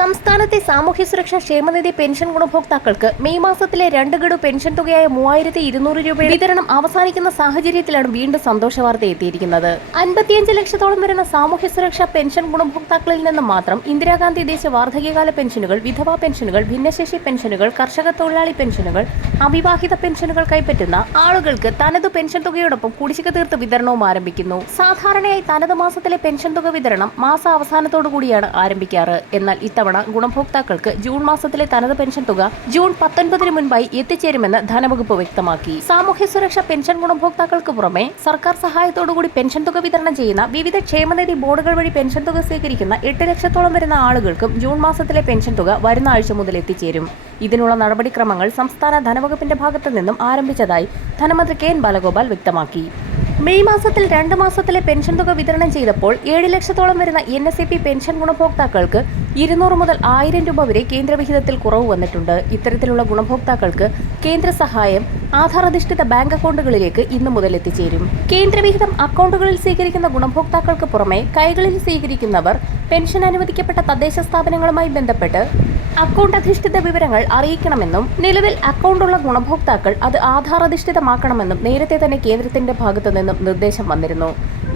സംസ്ഥാനത്തെ സാമൂഹ്യ സുരക്ഷാ ക്ഷേമനിധി പെൻഷൻ ഗുണഭോക്താക്കൾക്ക് മെയ് മാസത്തിലെ 2 ഗഡു പെൻഷൻ തുകയായ 3200 രൂപയുടെ വിതരണം അവസാനിക്കുന്ന സാഹചര്യത്തിലാണ് വീണ്ടും സന്തോഷ വാർത്ത എത്തിയിരിക്കുന്നത്. 55 ലക്ഷത്തോളം വരുന്ന സാമൂഹ്യ സുരക്ഷാ പെൻഷൻ ഗുണഭോക്താക്കളിൽ നിന്ന് മാത്രം ഇന്ദിരാഗാന്ധി ദേശീയ വാർദ്ധക്യകാല പെൻഷനുകൾ, വിധവാ പെൻഷനുകൾ, ഭിന്നശേഷി പെൻഷനുകൾ, കർഷക തൊഴിലാളി പെൻഷനുകൾ, അവിവാഹിത പെൻഷനുകൾ കൈപ്പറ്റുന്ന ആളുകൾക്ക് തനത് പെൻഷൻ തുകയോടൊപ്പം കുടിശ്ശിക തീർത്ത് വിതരണവും ആരംഭിക്കുന്നു. സാധാരണയായി തനത് മാസത്തിലെ പെൻഷൻ തുക വിതരണം മാസ അവസാനത്തോടുകൂടിയാണ് ആരംഭിക്കാറ്. എന്നാൽ ഇത്തവണ ഗുണഭോക്താക്കൾക്ക് ജൂൺ മാസത്തിലെ തനത് പെൻഷൻ തുക ജൂൺ 19 മുൻപായി എത്തിച്ചേരുമെന്ന് ധനവകുപ്പ് വ്യക്തമാക്കി. സാമൂഹ്യ സുരക്ഷാ പെൻഷൻ ഗുണഭോക്താക്കൾക്ക് പുറമെ സർക്കാർ സഹായത്തോടുകൂടി പെൻഷൻ തുക വിതരണം ചെയ്യുന്ന വിവിധ ക്ഷേമനിധി ബോർഡുകൾ വഴി പെൻഷൻ തുക സ്വീകരിക്കുന്ന 8 ലക്ഷത്തോളം വരുന്ന ആളുകൾക്കും ജൂൺ മാസത്തിലെ പെൻഷൻ തുക വരുന്ന ആഴ്ച മുതൽ എത്തിച്ചേരും. ഇതിനുള്ള നടപടിക്രമങ്ങൾ സംസ്ഥാന ധനവകുപ്പിന്റെ ഭാഗത്തു നിന്നും ആരംഭിച്ചതായി ധനമന്ത്രി കെ എൻ ബാലഗോപാൽ വ്യക്തമാക്കി. മെയ് മാസത്തിൽ 2 മാസത്തിലെ പെൻഷൻ തുക വിതരണം ചെയ്തപ്പോൾ 7 ലക്ഷത്തോളം വരുന്ന NSAP പെൻഷൻ ഗുണഭോക്താക്കൾക്ക് 200 മുതൽ 1000 രൂപ വരെ കേന്ദ്രവിഹിതത്തിൽ കുറവ് വന്നിട്ടുണ്ട്. ഇത്തരത്തിലുള്ള ഗുണഭോക്താക്കൾക്ക് കേന്ദ്ര സഹായം ആധാർ അധിഷ്ഠിത ബാങ്ക് അക്കൗണ്ടുകളിലേക്ക് ഇന്നു മുതൽ എത്തിച്ചേരും. കേന്ദ്രവിഹിതം അക്കൗണ്ടുകളിൽ സ്വീകരിക്കുന്ന ഗുണഭോക്താക്കൾക്ക് പുറമെ കൈകളിൽ സ്വീകരിക്കുന്നവർ പെൻഷൻ അനുവദിക്കപ്പെട്ട തദ്ദേശ സ്ഥാപനങ്ങളുമായി ബന്ധപ്പെട്ട് അക്കൗണ്ട് അധിഷ്ഠിത വിവരങ്ങൾ അറിയിക്കണമെന്നും നിലവിൽ അക്കൗണ്ടുള്ള ഗുണഭോക്താക്കൾ അത് ആധാർ അധിഷ്ഠിതമാക്കണമെന്നും നേരത്തെ തന്നെ കേന്ദ്രത്തിന്റെ ഭാഗത്തു നിന്നും നിർദ്ദേശം വന്നിരുന്നു.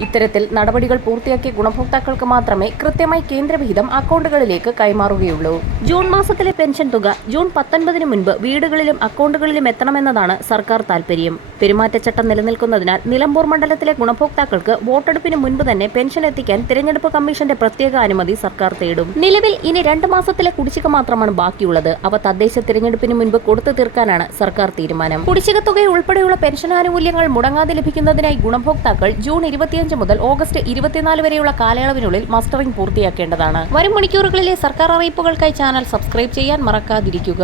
ഇത്തരത്തിൽ നടപടികൾ പൂർത്തിയാക്കിയ ഗുണഭോക്താക്കൾക്ക് മാത്രമേ കൃത്യമായി കേന്ദ്രവിഹിതം അക്കൗണ്ടുകളിലേക്ക് കൈമാറുകയുള്ളൂ. ജൂൺ മാസത്തിലെ പെൻഷൻ തുക ജൂൺ 19 മുൻപ് വീടുകളിലും അക്കൗണ്ടുകളിലും എത്തണമെന്നതാണ് സർക്കാർ താൽപര്യം. പെരുമാറ്റച്ചട്ടം നിലനിൽക്കുന്നതിനാൽ നിലമ്പൂർ മണ്ഡലത്തിലെ ഗുണഭോക്താക്കൾക്ക് വോട്ടെടുപ്പിന് മുൻപ് തന്നെ പെൻഷൻ എത്തിക്കാൻ തിരഞ്ഞെടുപ്പ് കമ്മീഷന്റെ പ്രത്യേക അനുമതി സർക്കാർ തേടും. നിലവിൽ ഇനി 2 മാസത്തിലെ കുടിശ്ശിക മാത്രമാണ് ബാക്കിയുള്ളത്. അവ തദ്ദേശ തിരഞ്ഞെടുപ്പിന് മുൻപ് കൊടുത്തു തീർക്കാനാണ് സർക്കാർ തീരുമാനം. കുടിശ്ശിക തുക ഉൾപ്പെടെയുള്ള പെൻഷൻ ആനുകൂല്യങ്ങൾ മുടങ്ങാതെ ലഭിക്കുന്നതിനായി ഗുണഭോക്താക്കൾ ജൂൺ 25 മുതൽ ഓഗസ്റ്റ് 24 വരെയുള്ള കാലയളവിനുള്ളിൽ മസ്റ്ററിംഗ് പൂർത്തിയാക്കേണ്ടതാണ്. വരും മണിക്കൂറുകളിലെ സർക്കാർ അറിയിപ്പുകൾക്കായി ചാനൽ സബ്സ്ക്രൈബ് ചെയ്യാൻ മറക്കാതിരിക്കുക.